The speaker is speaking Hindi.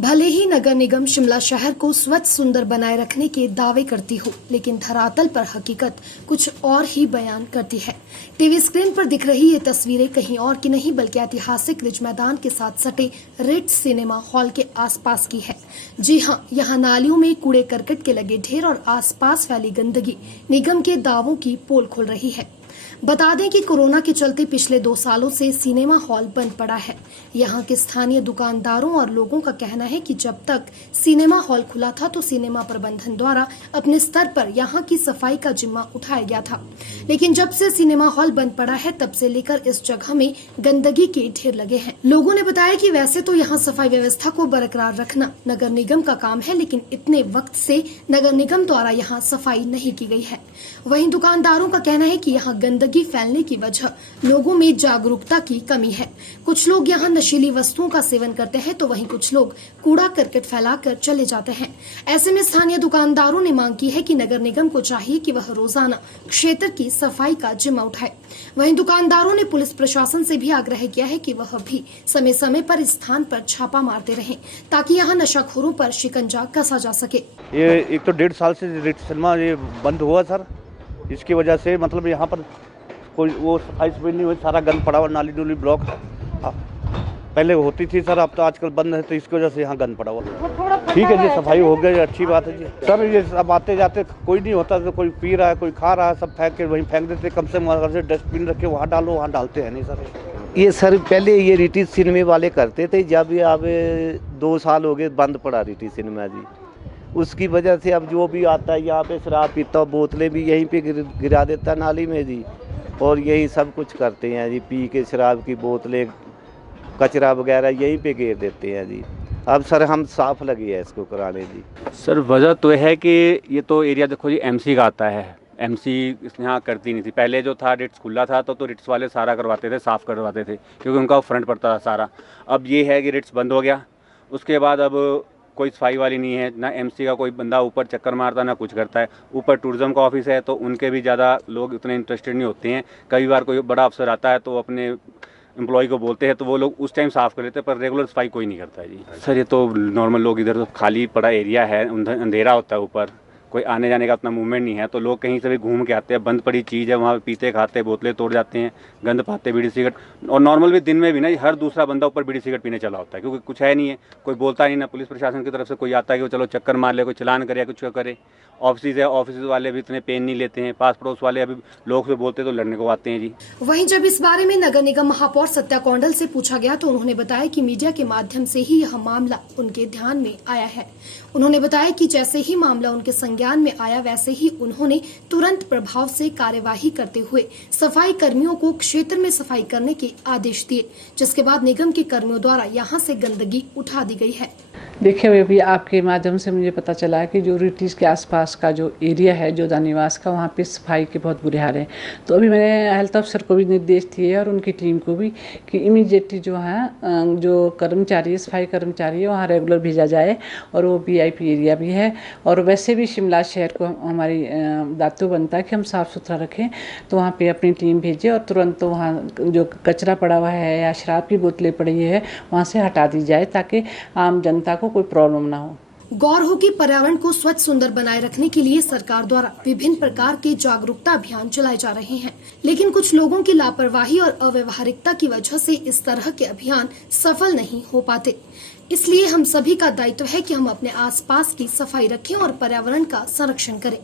भले ही नगर निगम शिमला शहर को स्वच्छ सुंदर बनाए रखने के दावे करती हो, लेकिन धरातल पर हकीकत कुछ और ही बयान करती है। टीवी स्क्रीन पर दिख रही ये तस्वीरें कहीं और की नहीं बल्कि ऐतिहासिक रिज मैदान के साथ सटे रिट्ज सिनेमा हॉल के आसपास की है। जी हाँ, यहाँ नालियों में कूड़े करकट के लगे ढेर और आसपास फैली गंदगी निगम के दावों की पोल खोल रही है। बता दें कि कोरोना के चलते पिछले 2 सालों से सिनेमा हॉल बंद पड़ा है। यहाँ के स्थानीय दुकानदारों और लोगों का कहना है कि जब तक सिनेमा हॉल खुला था तो सिनेमा प्रबंधन द्वारा अपने स्तर पर यहाँ की सफाई का जिम्मा उठाया गया था, लेकिन जब से सिनेमा हॉल बंद पड़ा है तब से लेकर इस जगह में गंदगी के ढेर लगे हैं। लोगों ने बताया कि वैसे तो यहाँ सफाई व्यवस्था को बरकरार रखना नगर निगम का काम है, लेकिन इतने वक्त से नगर निगम द्वारा यहाँ सफाई नहीं की गई है। वहीं दुकानदारों का कहना है कि यहाँ गंदगी फैलने की वजह लोगों में जागरूकता की कमी है। कुछ लोग यहाँ नशीली वस्तुओं का सेवन करते हैं तो वहीं कुछ लोग कूड़ा करकट फैलाकर चले जाते हैं। ऐसे में स्थानीय दुकानदारों ने मांग की है कि नगर निगम को चाहिए कि वह रोजाना क्षेत्र की सफाई का जिम्मा उठाए। वहीं दुकानदारों ने पुलिस प्रशासन से भी आग्रह किया है कि वह भी समय समय पर इस स्थान पर छापा मारते रहें ताकि यहाँ नशाखोरों पर शिकंजा कसा जा सके। ये एक तो 1.5 साल से रिट्ज सिनेमा ये बंद हुआ सर, इसकी वजह से मतलब यहाँ पर कोई वो सफाई नहीं हुई, सारा गंद पड़ा हुआ, नाली नूली ब्लॉक पहले होती थी सर, अब तो आजकल बंद है तो इसकी वजह से यहाँ गंद पड़ा हुआ। ठीक है जी, सफाई हो गई, अच्छी बात है जी सर। ये सब आते जाते कोई नहीं होता तो कोई पी रहा है कोई खा रहा है, सब फेंक के वहीं फेंक देते। कम से कम डस्टबिन रख के वहाँ डालो, वहाँ डालते हैं नहीं सर। ये सर पहले ये रिट्ज सिनेमा वाले करते थे, जब ये अब 2 साल हो गए बंद पड़ा रिट्ज सिनेमा जी। उसकी वजह से अब जो भी आता है यहाँ पे शराब पीता, बोतलें भी यहीं पे गिरा देता नाली में जी, और यही सब कुछ करते हैं जी। पी के शराब की बोतलें, कचरा वगैरह यहीं पे घेर देते हैं जी। अब सर हम साफ लगे हैं इसको कराने जी। सर वजह तो है कि ये तो एरिया देखो जी एमसी का आता है, एमसी यहाँ करती नहीं थी। पहले जो था रिट्स खुला था तो रिट्स वाले सारा करवाते थे, साफ़ करवाते थे क्योंकि उनका फ्रंट पड़ता था सारा। अब ये है कि रिट्स बंद हो गया, उसके बाद अब कोई सफाई वाली नहीं है, ना एमसी का कोई बंदा ऊपर चक्कर मारता ना कुछ करता है। ऊपर टूरिज्म का ऑफिस है तो उनके भी ज़्यादा लोग इतने इंटरेस्टेड नहीं होते हैं। कई बार कोई बड़ा अफसर आता है तो अपने एम्प्लॉय को बोलते हैं तो वो लोग उस टाइम साफ़ कर लेते हैं, पर रेगुलर सफाई कोई नहीं करता है जी। सर ये तो नॉर्मल लोग, इधर तो खाली पड़ा एरिया है, अंधेरा होता है, ऊपर कोई आने जाने का उतना मूवमेंट नहीं है, तो लोग कहीं से भी घूम के आते हैं। बंद पड़ी चीज़ है, वहाँ पे पीते खाते, बोतलें तोड़ जाते हैं, गंद पाते, बीड़ी सिगरेट। और नॉर्मल भी दिन में भी ना हर दूसरा बंदा ऊपर बीड़ी सिगरेट पीने चला होता है, क्योंकि कुछ है नहीं है, कोई बोलता नहीं, ना पुलिस प्रशासन की तरफ से कोई आता है कि वो चलो चक्कर मार ले, कोई चलान करे या कुछ करे। ऑफिस है, ऑफिस वाले भी इतने पेन नहीं लेते हैं। पास पड़ोस वाले अभी लोग से बोलते तो लड़ने को आते हैं जी। वहीं जब इस बारे में नगर निगम महापौर सत्या कौंडल से पूछा गया तो उन्होंने बताया कि मीडिया के माध्यम से ही यह मामला उनके ध्यान में आया है। उन्होंने बताया कि जैसे ही मामला उनके संज्ञान में आया वैसे ही उन्होंने तुरंत प्रभाव से कार्यवाही करते हुए सफाई कर्मियों को क्षेत्र में सफाई करने के आदेश दिए, जिसके बाद निगम के कर्मियों द्वारा यहाँ से गंदगी उठा दी गई है। देखिए अभी आपके माध्यम से मुझे पता चला है कि जो रिट्ज के आसपास का जो एरिया है जोधा निवास का, वहाँ पे सफाई के बहुत बुरे हाल हैं। तो अभी मैंने हेल्थ अफसर को भी निर्देश दिए और उनकी टीम को भी कि इमीडिएटली जो है जो कर्मचारी है, सफाई कर्मचारी है, वहाँ रेगुलर भेजा जाए। और वो VIP एरिया भी है, और वैसे भी शिमला शहर को हमारी दायित्व बनता है कि हम साफ़ सुथरा रखें, तो वहाँ पे अपनी टीम भेजें और तुरंत वहाँ जो कचरा पड़ा हुआ है या शराब की बोतलें पड़ी है वहाँ से हटा दी जाए, ताकि आम जनता को कोई प्रॉब्लम ना हो। गौर हो कि पर्यावरण को स्वच्छ सुंदर बनाए रखने के लिए सरकार द्वारा विभिन्न प्रकार के जागरूकता अभियान चलाए जा रहे हैं, लेकिन कुछ लोगों की लापरवाही और अव्यवहारिकता की वजह से इस तरह के अभियान सफल नहीं हो पाते। इसलिए हम सभी का दायित्व है कि हम अपने आसपास की सफाई रखें और पर्यावरण का संरक्षण करें।